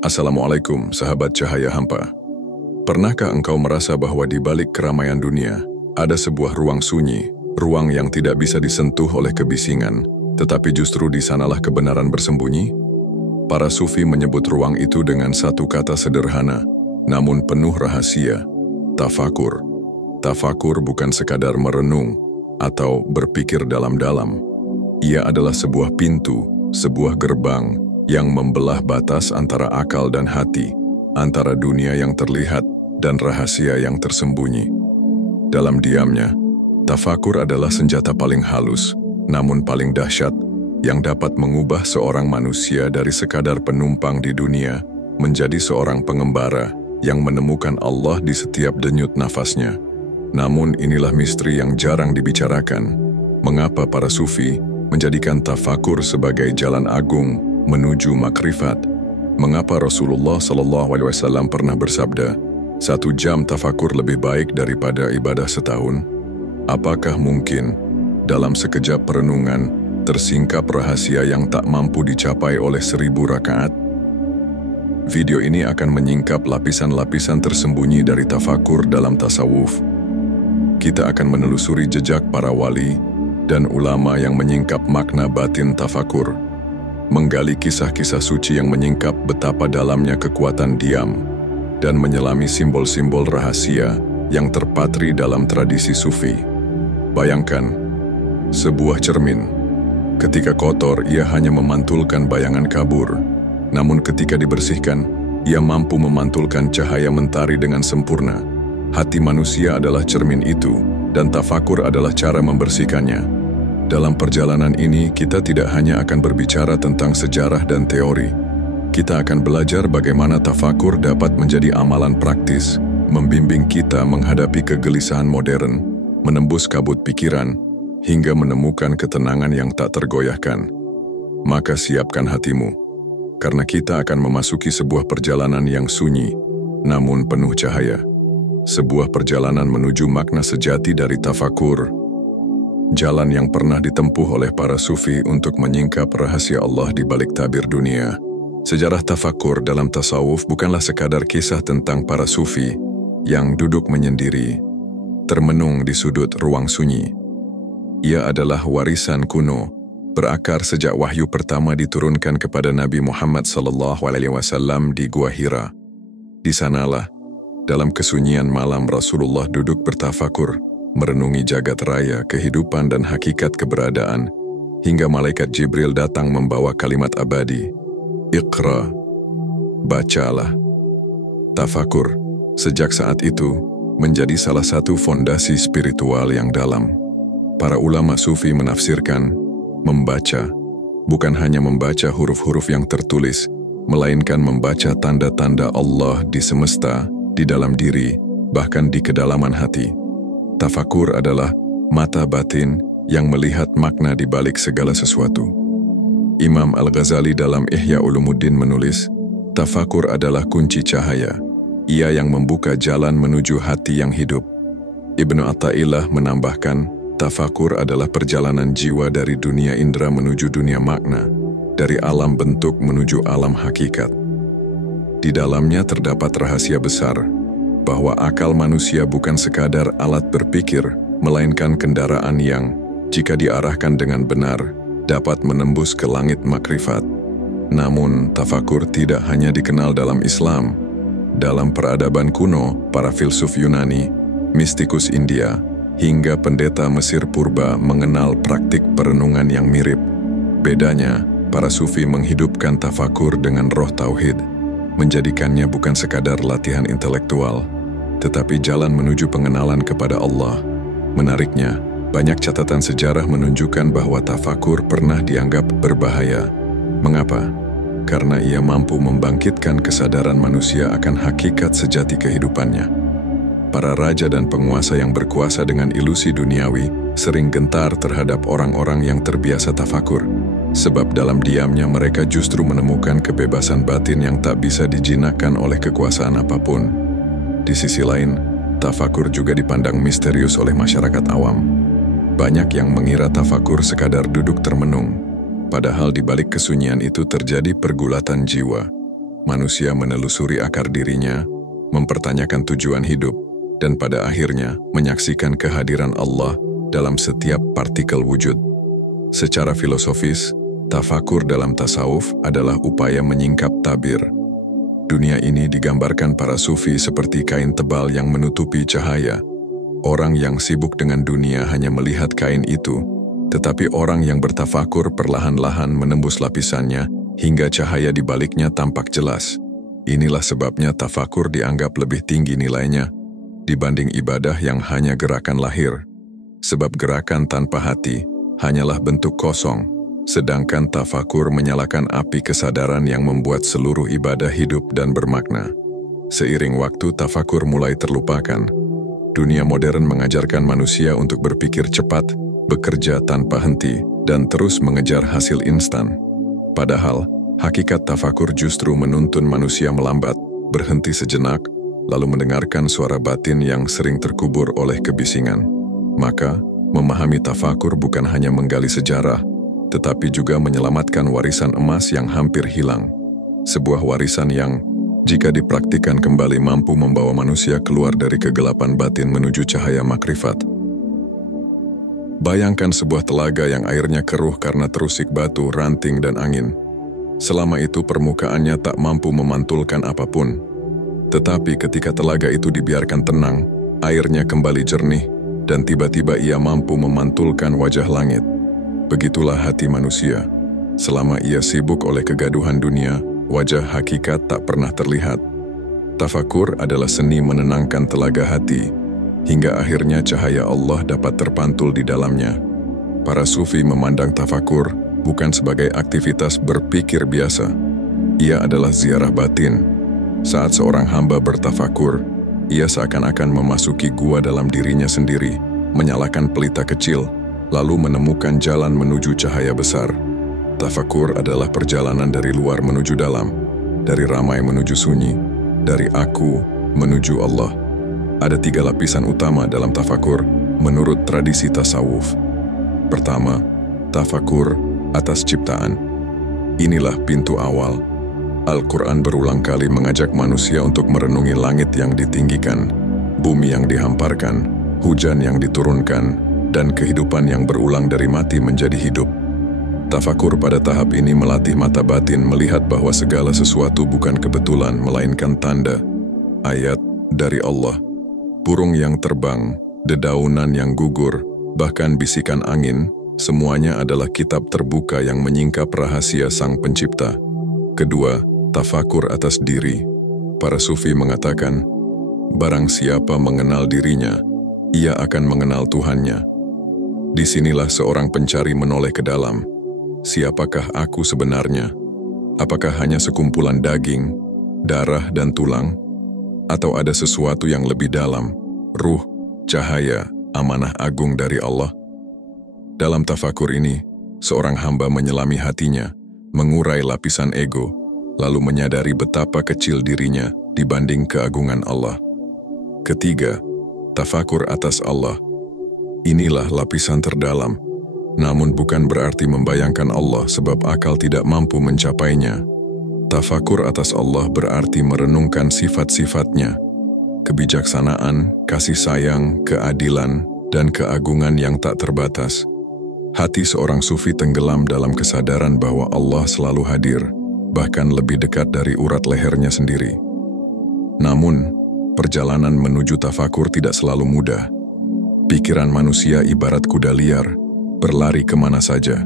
Assalamualaikum, sahabat cahaya hampa. Pernahkah engkau merasa bahwa di balik keramaian dunia, ada sebuah ruang sunyi, ruang yang tidak bisa disentuh oleh kebisingan, tetapi justru di sanalah kebenaran bersembunyi? Para sufi menyebut ruang itu dengan satu kata sederhana, namun penuh rahasia, tafakur. Tafakur bukan sekadar merenung atau berpikir dalam-dalam. Ia adalah sebuah pintu, sebuah gerbang yang membelah batas antara akal dan hati, antara dunia yang terlihat dan rahasia yang tersembunyi. Dalam diamnya, tafakur adalah senjata paling halus, namun paling dahsyat, yang dapat mengubah seorang manusia dari sekadar penumpang di dunia menjadi seorang pengembara yang menemukan Allah di setiap denyut nafasnya. Namun inilah misteri yang jarang dibicarakan. Mengapa para sufi menjadikan tafakur sebagai jalan agung menuju makrifat? Mengapa Rasulullah SAW pernah bersabda, 1 jam tafakur lebih baik daripada ibadah setahun? Apakah mungkin dalam sekejap perenungan tersingkap rahasia yang tak mampu dicapai oleh 1000 rakaat? Video ini akan menyingkap lapisan-lapisan tersembunyi dari tafakur dalam tasawuf. Kita akan menelusuri jejak para wali dan ulama yang menyingkap makna batin tafakur, menggali kisah-kisah suci yang menyingkap betapa dalamnya kekuatan diam, dan menyelami simbol-simbol rahasia yang terpatri dalam tradisi sufi. Bayangkan, sebuah cermin. Ketika kotor, ia hanya memantulkan bayangan kabur. Namun ketika dibersihkan, ia mampu memantulkan cahaya mentari dengan sempurna. Hati manusia adalah cermin itu, dan tafakur adalah cara membersihkannya. Dalam perjalanan ini, kita tidak hanya akan berbicara tentang sejarah dan teori. Kita akan belajar bagaimana tafakur dapat menjadi amalan praktis, membimbing kita menghadapi kegelisahan modern, menembus kabut pikiran, hingga menemukan ketenangan yang tak tergoyahkan. Maka siapkan hatimu, karena kita akan memasuki sebuah perjalanan yang sunyi, namun penuh cahaya. Sebuah perjalanan menuju makna sejati dari tafakur. Jalan yang pernah ditempuh oleh para sufi untuk menyingkap rahasia Allah di balik tabir dunia. Sejarah tafakur dalam tasawuf bukanlah sekadar kisah tentang para sufi yang duduk menyendiri, termenung di sudut ruang sunyi. Ia adalah warisan kuno, berakar sejak wahyu pertama diturunkan kepada Nabi Muhammad SAW di Gua Hira. Di sanalah, dalam kesunyian malam, Rasulullah duduk bertafakur, merenungi jagat raya, kehidupan dan hakikat keberadaan, hingga malaikat Jibril datang membawa kalimat abadi, Iqra, bacalah. Tafakur, sejak saat itu, menjadi salah satu fondasi spiritual yang dalam. Para ulama sufi menafsirkan, membaca, bukan hanya membaca huruf-huruf yang tertulis, melainkan membaca tanda-tanda Allah di semesta, di dalam diri, bahkan di kedalaman hati. Tafakur adalah mata batin yang melihat makna di balik segala sesuatu. Imam Al-Ghazali dalam Ihya Ulumuddin menulis, tafakur adalah kunci cahaya. Ia yang membuka jalan menuju hati yang hidup. Ibnu Athaillah menambahkan, tafakur adalah perjalanan jiwa dari dunia indera menuju dunia makna, dari alam bentuk menuju alam hakikat. Di dalamnya terdapat rahasia besar, bahwa akal manusia bukan sekadar alat berpikir, melainkan kendaraan yang, jika diarahkan dengan benar, dapat menembus ke langit makrifat. Namun, tafakur tidak hanya dikenal dalam Islam. Dalam peradaban kuno, para filsuf Yunani, mistikus India, hingga pendeta Mesir purba mengenal praktik perenungan yang mirip. Bedanya, para sufi menghidupkan tafakur dengan roh tauhid, menjadikannya bukan sekadar latihan intelektual, tetapi jalan menuju pengenalan kepada Allah. Menariknya, banyak catatan sejarah menunjukkan bahwa tafakur pernah dianggap berbahaya. Mengapa? Karena ia mampu membangkitkan kesadaran manusia akan hakikat sejati kehidupannya. Para raja dan penguasa yang berkuasa dengan ilusi duniawi sering gentar terhadap orang-orang yang terbiasa tafakur, sebab dalam diamnya mereka justru menemukan kebebasan batin yang tak bisa dijinakkan oleh kekuasaan apapun. Di sisi lain, tafakur juga dipandang misterius oleh masyarakat awam. Banyak yang mengira tafakur sekadar duduk termenung, padahal di balik kesunyian itu terjadi pergulatan jiwa. manusia menelusuri akar dirinya, mempertanyakan tujuan hidup, dan pada akhirnya menyaksikan kehadiran Allah dalam setiap partikel wujud. Secara filosofis, tafakur dalam tasawuf adalah upaya menyingkap tabir. Dunia ini digambarkan para sufi seperti kain tebal yang menutupi cahaya. Orang yang sibuk dengan dunia hanya melihat kain itu, tetapi orang yang bertafakur perlahan-lahan menembus lapisannya hingga cahaya di baliknya tampak jelas. Inilah sebabnya tafakur dianggap lebih tinggi nilainya dibanding ibadah yang hanya gerakan lahir. Sebab gerakan tanpa hati hanyalah bentuk kosong, sedangkan tafakur menyalakan api kesadaran yang membuat seluruh ibadah hidup dan bermakna. Seiring waktu tafakur mulai terlupakan. Dunia modern mengajarkan manusia untuk berpikir cepat, bekerja tanpa henti, dan terus mengejar hasil instan. Padahal, hakikat tafakur justru menuntun manusia melambat, berhenti sejenak, lalu mendengarkan suara batin yang sering terkubur oleh kebisingan. Maka, memahami tafakur bukan hanya menggali sejarah, tetapi juga menyelamatkan warisan emas yang hampir hilang. Sebuah warisan yang, jika dipraktikkan kembali mampu membawa manusia keluar dari kegelapan batin menuju cahaya makrifat. Bayangkan sebuah telaga yang airnya keruh karena terusik batu, ranting, dan angin. Selama itu permukaannya tak mampu memantulkan apapun. Tetapi ketika telaga itu dibiarkan tenang, airnya kembali jernih, dan tiba-tiba ia mampu memantulkan wajah langit. Begitulah hati manusia. Selama ia sibuk oleh kegaduhan dunia, wajah hakikat tak pernah terlihat. Tafakur adalah seni menenangkan telaga hati, hingga akhirnya cahaya Allah dapat terpantul di dalamnya. Para sufi memandang tafakur bukan sebagai aktivitas berpikir biasa. Ia adalah ziarah batin. Saat seorang hamba bertafakur, ia seakan-akan memasuki gua dalam dirinya sendiri, menyalakan pelita kecil, lalu menemukan jalan menuju cahaya besar. Tafakur adalah perjalanan dari luar menuju dalam, dari ramai menuju sunyi, dari aku menuju Allah. Ada 3 lapisan utama dalam tafakur menurut tradisi tasawuf. Pertama, tafakur atas ciptaan. Inilah pintu awal. Al-Quran berulang kali mengajak manusia untuk merenungi langit yang ditinggikan, bumi yang dihamparkan, hujan yang diturunkan, dan kehidupan yang berulang dari mati menjadi hidup. Tafakur pada tahap ini melatih mata batin melihat bahwa segala sesuatu bukan kebetulan melainkan tanda, ayat dari Allah. Burung yang terbang, dedaunan yang gugur, bahkan bisikan angin, semuanya adalah kitab terbuka yang menyingkap rahasia Sang Pencipta. Kedua, tafakur atas diri. Para sufi mengatakan, barang siapa mengenal dirinya, ia akan mengenal Tuhannya. Disinilah seorang pencari menoleh ke dalam. Siapakah aku sebenarnya? Apakah hanya sekumpulan daging, darah, dan tulang? Atau ada sesuatu yang lebih dalam, ruh, cahaya, amanah agung dari Allah? Dalam tafakur ini, seorang hamba menyelami hatinya, mengurai lapisan ego, lalu menyadari betapa kecil dirinya dibanding keagungan Allah. Ketiga, tafakur atas Allah. Inilah lapisan terdalam, namun bukan berarti membayangkan Allah sebab akal tidak mampu mencapainya. Tafakur atas Allah berarti merenungkan sifat-sifatnya, kebijaksanaan, kasih sayang, keadilan, dan keagungan yang tak terbatas. Hati seorang sufi tenggelam dalam kesadaran bahwa Allah selalu hadir, bahkan lebih dekat dari urat lehernya sendiri. Namun, perjalanan menuju tafakur tidak selalu mudah. Pikiran manusia ibarat kuda liar, berlari kemana saja.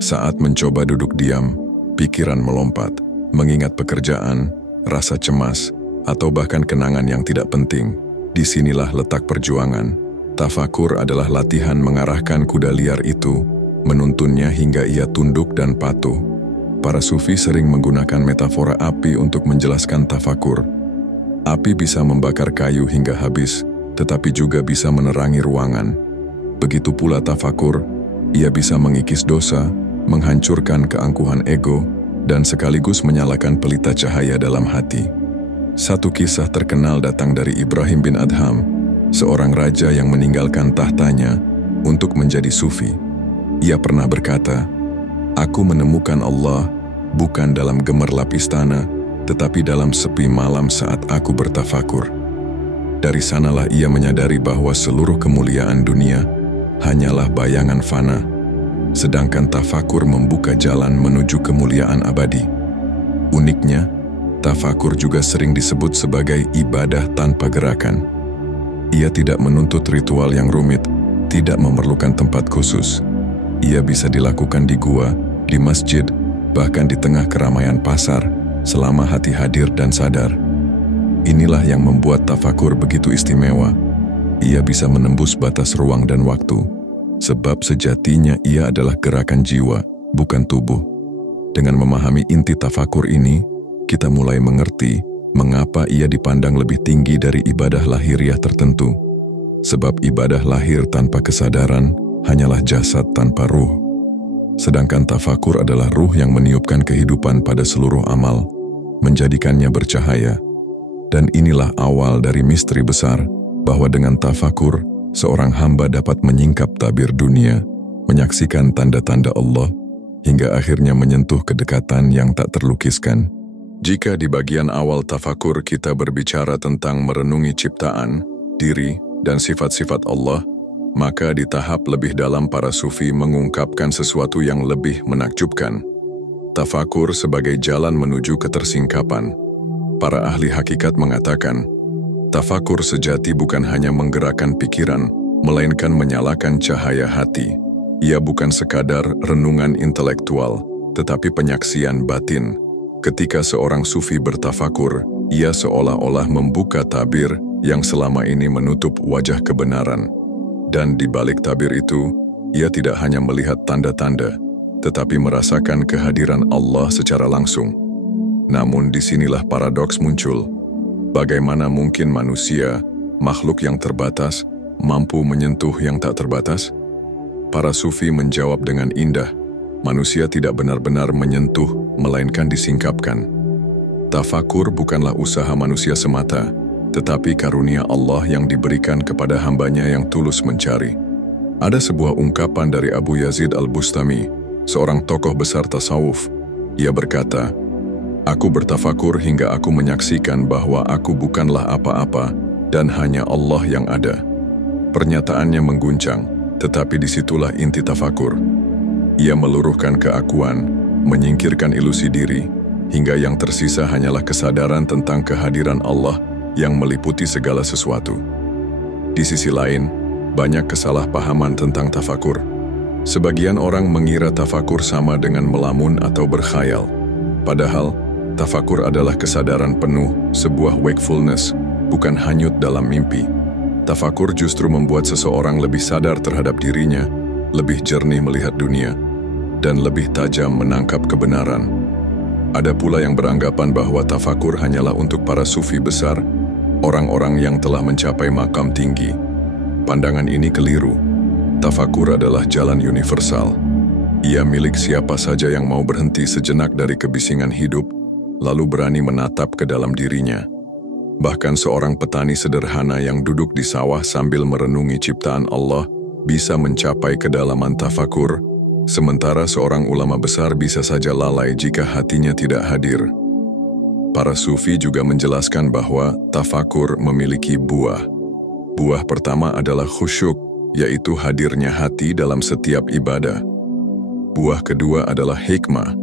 Saat mencoba duduk diam, pikiran melompat, mengingat pekerjaan, rasa cemas, atau bahkan kenangan yang tidak penting. Disinilah letak perjuangan. Tafakur adalah latihan mengarahkan kuda liar itu, menuntunnya hingga ia tunduk dan patuh. Para sufi sering menggunakan metafora api untuk menjelaskan tafakur. Api bisa membakar kayu hingga habis, tetapi juga bisa menerangi ruangan. Begitu pula tafakur, ia bisa mengikis dosa, menghancurkan keangkuhan ego, dan sekaligus menyalakan pelita cahaya dalam hati. Satu kisah terkenal datang dari Ibrahim bin Adham, seorang raja yang meninggalkan tahtanya untuk menjadi sufi. Ia pernah berkata, "Aku menemukan Allah bukan dalam gemerlap istana, tetapi dalam sepi malam saat aku bertafakur. Dari sanalah ia menyadari bahwa seluruh kemuliaan dunia hanyalah bayangan fana, sedangkan tafakur membuka jalan menuju kemuliaan abadi. Uniknya, tafakur juga sering disebut sebagai ibadah tanpa gerakan. Ia tidak menuntut ritual yang rumit, tidak memerlukan tempat khusus. Ia bisa dilakukan di gua, di masjid, bahkan di tengah keramaian pasar, selama hati hadir dan sadar. Inilah yang membuat tafakur begitu istimewa. Ia bisa menembus batas ruang dan waktu, sebab sejatinya ia adalah gerakan jiwa, bukan tubuh. Dengan memahami inti tafakur ini, kita mulai mengerti mengapa ia dipandang lebih tinggi dari ibadah lahiriah tertentu. Sebab ibadah lahir tanpa kesadaran hanyalah jasad tanpa ruh. Sedangkan tafakur adalah ruh yang meniupkan kehidupan pada seluruh amal, menjadikannya bercahaya. Dan inilah awal dari misteri besar, bahwa dengan tafakur, seorang hamba dapat menyingkap tabir dunia, menyaksikan tanda-tanda Allah, hingga akhirnya menyentuh kedekatan yang tak terlukiskan. Jika di bagian awal tafakur kita berbicara tentang merenungi ciptaan, diri, dan sifat-sifat Allah, maka di tahap lebih dalam para sufi mengungkapkan sesuatu yang lebih menakjubkan. Tafakur sebagai jalan menuju ketersingkapan. Para ahli hakikat mengatakan, tafakur sejati bukan hanya menggerakkan pikiran, melainkan menyalakan cahaya hati. Ia bukan sekadar renungan intelektual, tetapi penyaksian batin. Ketika seorang sufi bertafakur, ia seolah-olah membuka tabir yang selama ini menutup wajah kebenaran. Dan di balik tabir itu, ia tidak hanya melihat tanda-tanda, tetapi merasakan kehadiran Allah secara langsung. Namun disinilah paradoks muncul. Bagaimana mungkin manusia, makhluk yang terbatas, mampu menyentuh yang tak terbatas? Para sufi menjawab dengan indah, manusia tidak benar-benar menyentuh, melainkan disingkapkan. Tafakur bukanlah usaha manusia semata, tetapi karunia Allah yang diberikan kepada hambanya yang tulus mencari. Ada sebuah ungkapan dari Abu Yazid Al-Bustami, seorang tokoh besar tasawuf. Ia berkata, "Aku bertafakur hingga aku menyaksikan bahwa aku bukanlah apa-apa dan hanya Allah yang ada." Pernyataannya mengguncang, tetapi disitulah inti tafakur. Ia meluruhkan keakuan, menyingkirkan ilusi diri, hingga yang tersisa hanyalah kesadaran tentang kehadiran Allah yang meliputi segala sesuatu. Di sisi lain, banyak kesalahpahaman tentang tafakur. Sebagian orang mengira tafakur sama dengan melamun atau berkhayal. Padahal, tafakur adalah kesadaran penuh, sebuah wakefulness, bukan hanyut dalam mimpi. Tafakur justru membuat seseorang lebih sadar terhadap dirinya, lebih jernih melihat dunia, dan lebih tajam menangkap kebenaran. Ada pula yang beranggapan bahwa tafakur hanyalah untuk para sufi besar, orang-orang yang telah mencapai makam tinggi. Pandangan ini keliru. Tafakur adalah jalan universal. Ia milik siapa saja yang mau berhenti sejenak dari kebisingan hidup, lalu berani menatap ke dalam dirinya. Bahkan seorang petani sederhana yang duduk di sawah sambil merenungi ciptaan Allah bisa mencapai kedalaman tafakur, sementara seorang ulama besar bisa saja lalai jika hatinya tidak hadir. Para sufi juga menjelaskan bahwa tafakur memiliki buah. Buah pertama adalah khusyuk, yaitu hadirnya hati dalam setiap ibadah. Buah kedua adalah hikmah,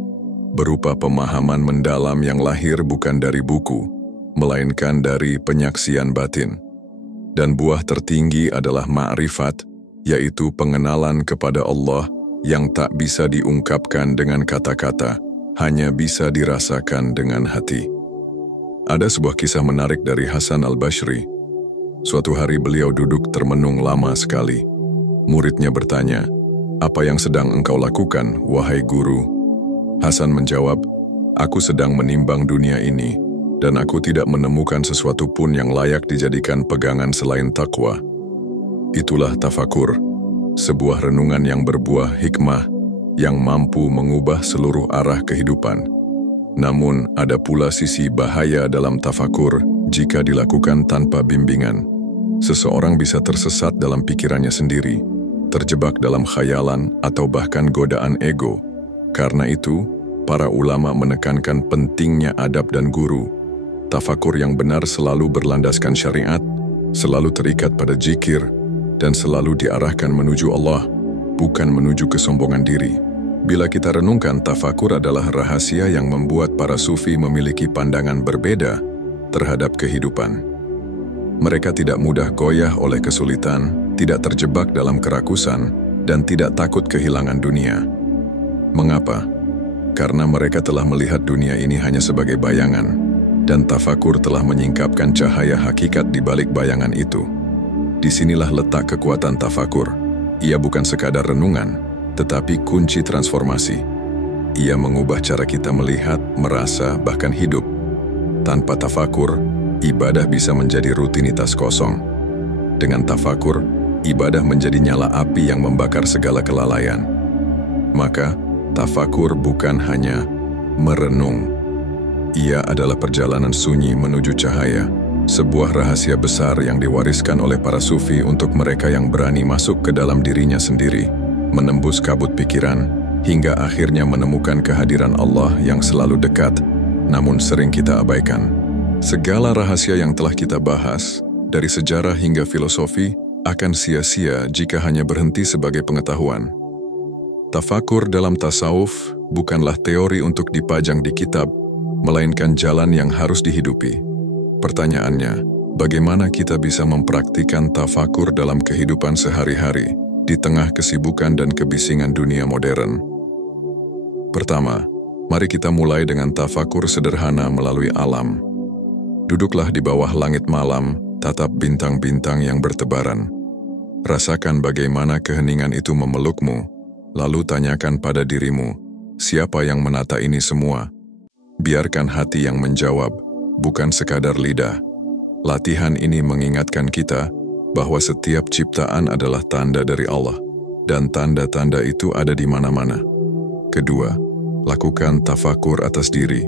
berupa pemahaman mendalam yang lahir bukan dari buku, melainkan dari penyaksian batin. Dan buah tertinggi adalah ma'rifat, yaitu pengenalan kepada Allah yang tak bisa diungkapkan dengan kata-kata, hanya bisa dirasakan dengan hati. Ada sebuah kisah menarik dari Hasan Al-Basri. Suatu hari beliau duduk termenung lama sekali. Muridnya bertanya, "Apa yang sedang engkau lakukan, wahai guru?" Hasan menjawab, "Aku sedang menimbang dunia ini, dan aku tidak menemukan sesuatu pun yang layak dijadikan pegangan selain takwa." Itulah tafakur, sebuah renungan yang berbuah hikmah, yang mampu mengubah seluruh arah kehidupan. Namun, ada pula sisi bahaya dalam tafakur jika dilakukan tanpa bimbingan. Seseorang bisa tersesat dalam pikirannya sendiri, terjebak dalam khayalan atau bahkan godaan ego. Karena itu, para ulama menekankan pentingnya adab dan guru. Tafakur yang benar selalu berlandaskan syariat, selalu terikat pada zikir, dan selalu diarahkan menuju Allah, bukan menuju kesombongan diri. Bila kita renungkan, tafakur adalah rahasia yang membuat para sufi memiliki pandangan berbeda terhadap kehidupan. Mereka tidak mudah goyah oleh kesulitan, tidak terjebak dalam kerakusan, dan tidak takut kehilangan dunia. Mengapa? Karena mereka telah melihat dunia ini hanya sebagai bayangan, dan tafakur telah menyingkapkan cahaya hakikat di balik bayangan itu. Disinilah letak kekuatan tafakur. Ia bukan sekadar renungan, tetapi kunci transformasi. Ia mengubah cara kita melihat, merasa, bahkan hidup. Tanpa tafakur, ibadah bisa menjadi rutinitas kosong. Dengan tafakur, ibadah menjadi nyala api yang membakar segala kelalaian. Maka, tafakur bukan hanya merenung. Ia adalah perjalanan sunyi menuju cahaya, sebuah rahasia besar yang diwariskan oleh para sufi untuk mereka yang berani masuk ke dalam dirinya sendiri, menembus kabut pikiran, hingga akhirnya menemukan kehadiran Allah yang selalu dekat, namun sering kita abaikan. Segala rahasia yang telah kita bahas, dari sejarah hingga filosofi, akan sia-sia jika hanya berhenti sebagai pengetahuan. Tafakur dalam tasawuf bukanlah teori untuk dipajang di kitab, melainkan jalan yang harus dihidupi. Pertanyaannya, bagaimana kita bisa mempraktikkan tafakur dalam kehidupan sehari-hari, di tengah kesibukan dan kebisingan dunia modern? Pertama, mari kita mulai dengan tafakur sederhana melalui alam. Duduklah di bawah langit malam, tatap bintang-bintang yang bertebaran. Rasakan bagaimana keheningan itu memelukmu, lalu tanyakan pada dirimu, siapa yang menata ini semua? Biarkan hati yang menjawab, bukan sekadar lidah. Latihan ini mengingatkan kita bahwa setiap ciptaan adalah tanda dari Allah, dan tanda-tanda itu ada di mana-mana. Kedua, lakukan tafakur atas diri.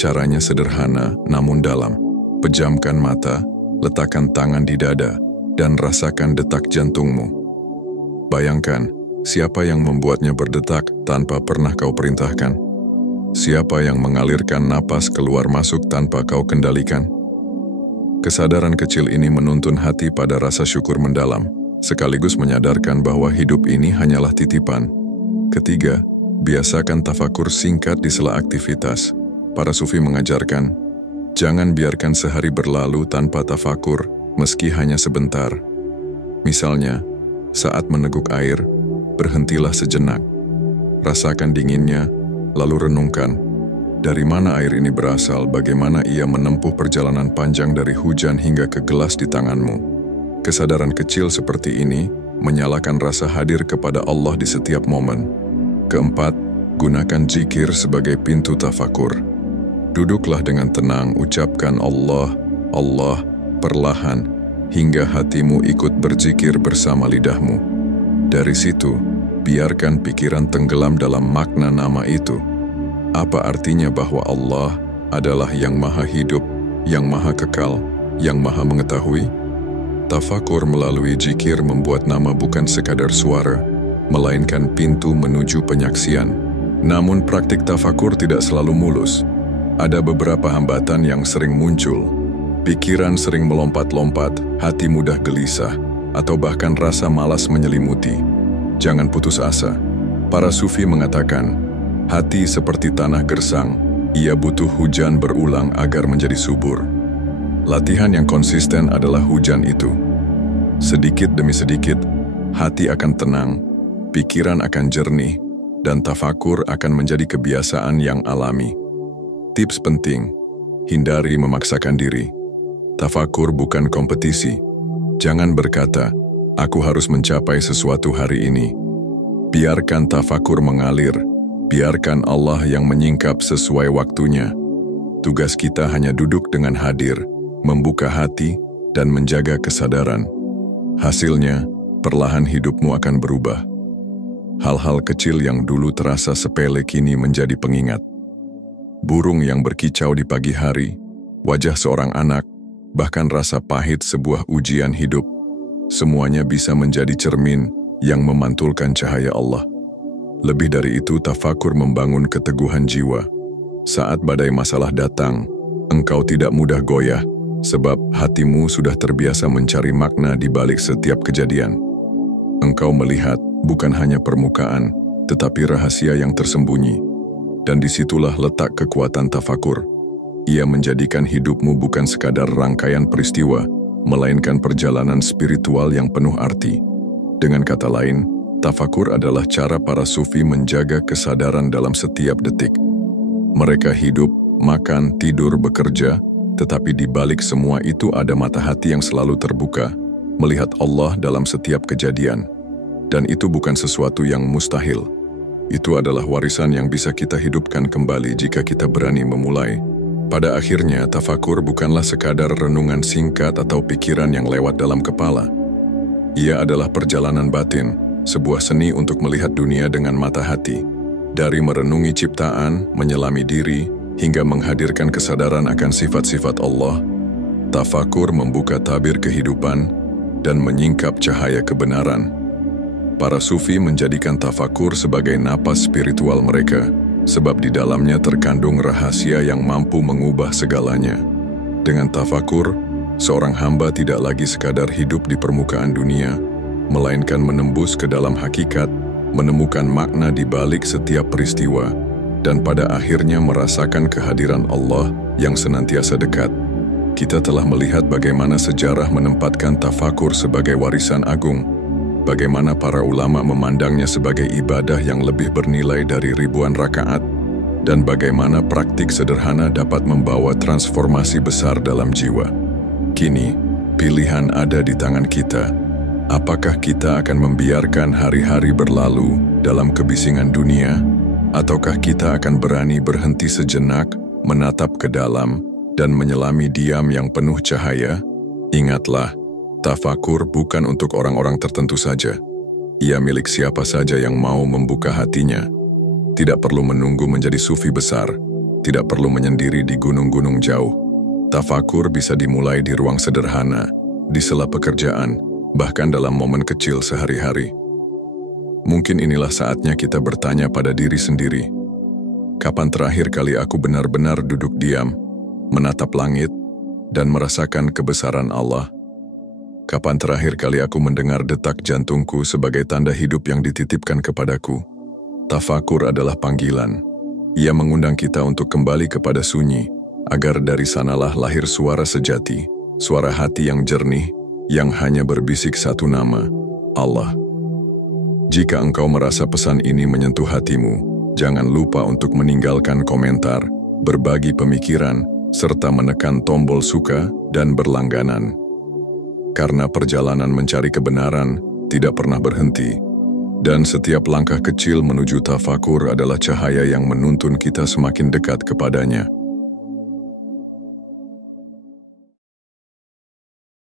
Caranya sederhana namun dalam. Pejamkan mata, letakkan tangan di dada, dan rasakan detak jantungmu. Bayangkan, siapa yang membuatnya berdetak tanpa pernah kau perintahkan? Siapa yang mengalirkan napas keluar masuk tanpa kau kendalikan? Kesadaran kecil ini menuntun hati pada rasa syukur mendalam, sekaligus menyadarkan bahwa hidup ini hanyalah titipan. Ketiga, biasakan tafakur singkat di sela aktivitas. Para sufi mengajarkan, jangan biarkan sehari berlalu tanpa tafakur, meski hanya sebentar. Misalnya, saat meneguk air, berhentilah sejenak. Rasakan dinginnya, lalu renungkan, dari mana air ini berasal, bagaimana ia menempuh perjalanan panjang dari hujan hingga ke gelas di tanganmu. Kesadaran kecil seperti ini menyalakan rasa hadir kepada Allah di setiap momen. Keempat, gunakan zikir sebagai pintu tafakur. Duduklah dengan tenang, ucapkan Allah, Allah, perlahan, hingga hatimu ikut berzikir bersama lidahmu. Dari situ, biarkan pikiran tenggelam dalam makna nama itu. Apa artinya bahwa Allah adalah yang maha hidup, yang maha kekal, yang maha mengetahui? Tafakur melalui zikir membuat nama bukan sekadar suara, melainkan pintu menuju penyaksian. Namun praktik tafakur tidak selalu mulus. Ada beberapa hambatan yang sering muncul. Pikiran sering melompat-lompat, hati mudah gelisah, atau bahkan rasa malas menyelimuti. Jangan putus asa. Para sufi mengatakan, hati seperti tanah gersang, ia butuh hujan berulang agar menjadi subur. Latihan yang konsisten adalah hujan itu. Sedikit demi sedikit, hati akan tenang, pikiran akan jernih, dan tafakur akan menjadi kebiasaan yang alami. Tips penting, hindari memaksakan diri. Tafakur bukan kompetisi. Jangan berkata, aku harus mencapai sesuatu hari ini. Biarkan tafakur mengalir, biarkan Allah yang menyingkap sesuai waktunya. Tugas kita hanya duduk dengan hadir, membuka hati, dan menjaga kesadaran. Hasilnya, perlahan hidupmu akan berubah. Hal-hal kecil yang dulu terasa sepele kini menjadi pengingat. Burung yang berkicau di pagi hari, wajah seorang anak, bahkan rasa pahit sebuah ujian hidup, semuanya bisa menjadi cermin yang memantulkan cahaya Allah. Lebih dari itu, tafakur membangun keteguhan jiwa. Saat badai masalah datang, engkau tidak mudah goyah, sebab hatimu sudah terbiasa mencari makna di balik setiap kejadian. Engkau melihat bukan hanya permukaan, tetapi rahasia yang tersembunyi. Dan disitulah letak kekuatan tafakur. Ia menjadikan hidupmu bukan sekadar rangkaian peristiwa, melainkan perjalanan spiritual yang penuh arti. Dengan kata lain, tafakur adalah cara para sufi menjaga kesadaran dalam setiap detik. Mereka hidup, makan, tidur, bekerja, tetapi di balik semua itu ada mata hati yang selalu terbuka, melihat Allah dalam setiap kejadian. Dan itu bukan sesuatu yang mustahil. Itu adalah warisan yang bisa kita hidupkan kembali jika kita berani memulai. Pada akhirnya, tafakur bukanlah sekadar renungan singkat atau pikiran yang lewat dalam kepala. Ia adalah perjalanan batin, sebuah seni untuk melihat dunia dengan mata hati. Dari merenungi ciptaan, menyelami diri, hingga menghadirkan kesadaran akan sifat-sifat Allah, tafakur membuka tabir kehidupan dan menyingkap cahaya kebenaran. Para sufi menjadikan tafakur sebagai napas spiritual mereka, sebab di dalamnya terkandung rahasia yang mampu mengubah segalanya. Dengan tafakur, seorang hamba tidak lagi sekadar hidup di permukaan dunia, melainkan menembus ke dalam hakikat, menemukan makna di balik setiap peristiwa, dan pada akhirnya merasakan kehadiran Allah yang senantiasa dekat. Kita telah melihat bagaimana sejarah menempatkan tafakur sebagai warisan agung, bagaimana para ulama memandangnya sebagai ibadah yang lebih bernilai dari ribuan rakaat, dan bagaimana praktik sederhana dapat membawa transformasi besar dalam jiwa. Kini, pilihan ada di tangan kita. Apakah kita akan membiarkan hari-hari berlalu dalam kebisingan dunia, ataukah kita akan berani berhenti sejenak, menatap ke dalam, dan menyelami diam yang penuh cahaya? Ingatlah, tafakur bukan untuk orang-orang tertentu saja. Ia milik siapa saja yang mau membuka hatinya. Tidak perlu menunggu menjadi sufi besar, tidak perlu menyendiri di gunung-gunung jauh. Tafakur bisa dimulai di ruang sederhana, di sela pekerjaan, bahkan dalam momen kecil sehari-hari. Mungkin inilah saatnya kita bertanya pada diri sendiri, kapan terakhir kali aku benar-benar duduk diam, menatap langit, dan merasakan kebesaran Allah? Kapan terakhir kali aku mendengar detak jantungku sebagai tanda hidup yang dititipkan kepadaku? Tafakur adalah panggilan. Ia mengundang kita untuk kembali kepada sunyi, agar dari sanalah lahir suara sejati, suara hati yang jernih, yang hanya berbisik satu nama, Allah. Jika engkau merasa pesan ini menyentuh hatimu, jangan lupa untuk meninggalkan komentar, berbagi pemikiran, serta menekan tombol suka dan berlangganan. Karena perjalanan mencari kebenaran tidak pernah berhenti, dan setiap langkah kecil menuju tafakur adalah cahaya yang menuntun kita semakin dekat kepadanya.